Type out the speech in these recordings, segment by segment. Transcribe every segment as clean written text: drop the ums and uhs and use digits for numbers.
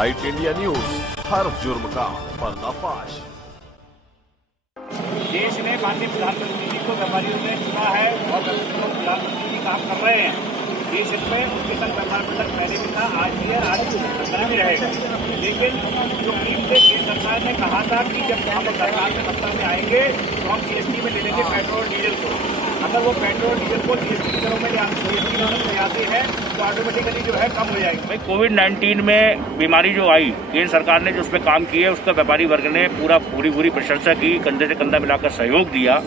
Bright India news, हर जुर्म का पर्दाफाश। देश ने माननीय प्रधानमंत्री जी को व्यापारियों ने चुना है और प्रधानमंत्री जी काम कर रहे हैं। देश में उनके संग व्यापार मंडल पहले भी था, आज भी है, आज भी रहेगा। लेकिन जो केंद्र सरकार ने कहा था कि जब हम सरकार में सत्ता में आएंगे तो हम जीएसटी में ले लेंगे पेट्रोल डीजल को। अगर वो पेट्रोल डीजल को जीएसटी की दरों में ले आते हैं तो ऑटोमेटिकली जो है कम हो जाएगी। भाई कोविड-19 में बीमारी जो आई, केंद्र सरकार ने जो उस पर काम किया उसका व्यापारी वर्ग ने पूरी प्रशंसा की, कंधे से कंधा मिलाकर सहयोग दिया।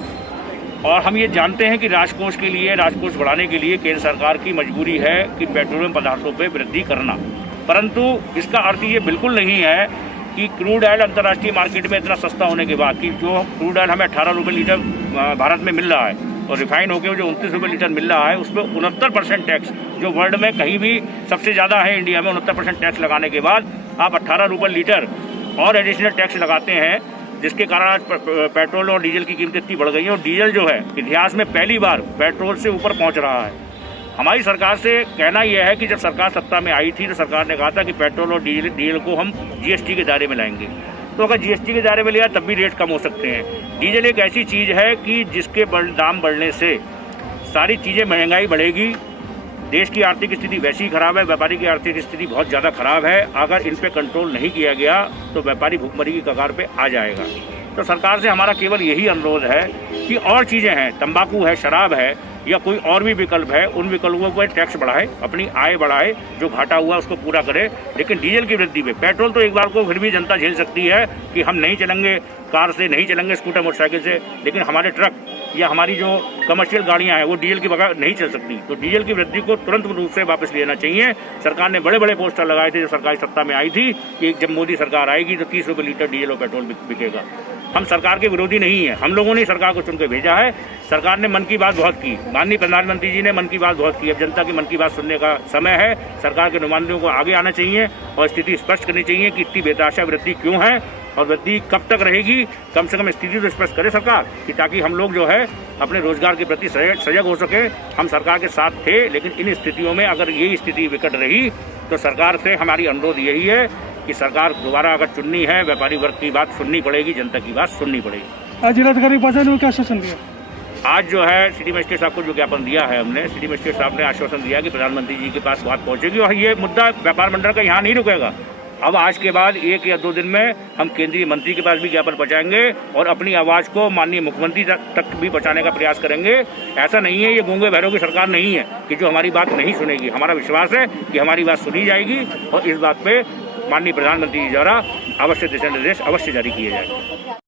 और हम ये जानते हैं कि राजकोष के लिए, राजकोष बढ़ाने के लिए केंद्र सरकार की मजबूरी है कि पेट्रोलियम पदार्थों पर वृद्धि करना, परंतु इसका अर्थ ये बिल्कुल नहीं है कि क्रूड ऑयल अंतर्राष्ट्रीय मार्केट में इतना सस्ता होने के बाद कि जो क्रूड ऑयल हमें 18 रुपये लीटर भारत में मिल रहा है और रिफाइन होकर जो 29 रुपये लीटर मिल रहा है, उस पर 69% टैक्स, जो वर्ल्ड में कहीं भी सबसे ज़्यादा है, इंडिया में 69% टैक्स लगाने के बाद आप 18 रुपये लीटर और एडिशनल टैक्स लगाते हैं, जिसके कारण आज पेट्रोल और डीजल की कीमतें इतनी बढ़ गई हैं। और डीजल जो है इतिहास में पहली बार पेट्रोल से ऊपर पहुंच रहा है। हमारी सरकार से कहना यह है कि जब सरकार सत्ता में आई थी तो सरकार ने कहा था कि पेट्रोल और डीजल को हम जीएसटी के दायरे में लाएंगे। तो अगर जीएसटी के दायरे में लिया तब भी रेट कम हो सकते हैं। डीजल एक ऐसी चीज़ है कि जिसके दाम बढ़ने से सारी चीज़ें, महंगाई बढ़ेगी, देश की आर्थिक स्थिति वैसी ही खराब है, व्यापारी की आर्थिक स्थिति बहुत ज़्यादा खराब है। अगर इन पे कंट्रोल नहीं किया गया तो व्यापारी भुखमरी की कगार पे आ जाएगा। तो सरकार से हमारा केवल यही अनुरोध है कि और चीज़ें हैं, तंबाकू है, शराब है या कोई और भी विकल्प है, उन विकल्पों पर टैक्स बढ़ाए, अपनी आय बढ़ाए, जो घाटा हुआ उसको पूरा करे। लेकिन डीजल की वृद्धि पे, पेट्रोल तो एक बार को फिर भी जनता झेल सकती है कि हम नहीं चलेंगे कार से, नहीं चलेंगे स्कूटर मोटरसाइकिल से, लेकिन हमारे ट्रक या हमारी जो कमर्शियल गाड़ियां हैं वो डीजल के बगैर नहीं चल सकती। तो डीजल की वृद्धि को तुरंत रूप से वापस लेना चाहिए। सरकार ने बड़े बड़े पोस्टर लगाए थे जब सरकारी सत्ता में आई थी कि जब मोदी सरकार आएगी तो 30 रुपये लीटर डीजल और पेट्रोल बिकेगा। हम सरकार के विरोधी नहीं है, हम लोगों ने सरकार को चुन के भेजा है। सरकार ने मन की बात बहुत की, माननीय प्रधानमंत्री जी ने मन की बात बहुत की। अब जनता की मन की बात सुनने का समय है। सरकार के नुमाइंदों को आगे आना चाहिए और स्थिति स्पष्ट करनी चाहिए कि इतनी बेतहाशा वृद्धि क्यों है और वृद्धि कब तक रहेगी। कम से कम स्थिति तो स्पष्ट करे सरकार कि ताकि हम लोग जो है अपने रोजगार के प्रति सजग हो सके। हम सरकार के साथ थे, लेकिन इन स्थितियों में अगर ये स्थिति विकट रही तो सरकार से हमारी अनुरोध यही है कि सरकार दोबारा अगर चुननी है, व्यापारी वर्ग की बात सुननी पड़ेगी, जनता की बात सुननी पड़ेगी। आज जिलाधिकारी पासा ने क्या आश्वासन दिया? आज जो है सिटी मजिस्ट्रेट साहब को जो ज्ञापन दिया है हमने, सिटी मजिस्ट्रेट साहब ने आश्वासन दिया कि प्रधानमंत्री जी के पास बात पहुंचेगी और ये मुद्दा व्यापार मंडल का यहाँ नहीं रुकेगा। अब आज के बाद 1 या 2 दिन में हम केंद्रीय मंत्री के पास भी ज्ञापन पहुंचाएंगे और अपनी आवाज़ को माननीय मुख्यमंत्री तक भी पहुंचाने का प्रयास करेंगे। ऐसा नहीं है ये गूंगे बहरों की सरकार नहीं है कि जो हमारी बात नहीं सुनेगी। हमारा विश्वास है कि हमारी बात सुनी जाएगी और इस बात पे माननीय प्रधानमंत्री जी द्वारा आवश्यक दिशा निर्देश अवश्य जारी किए जाएंगे।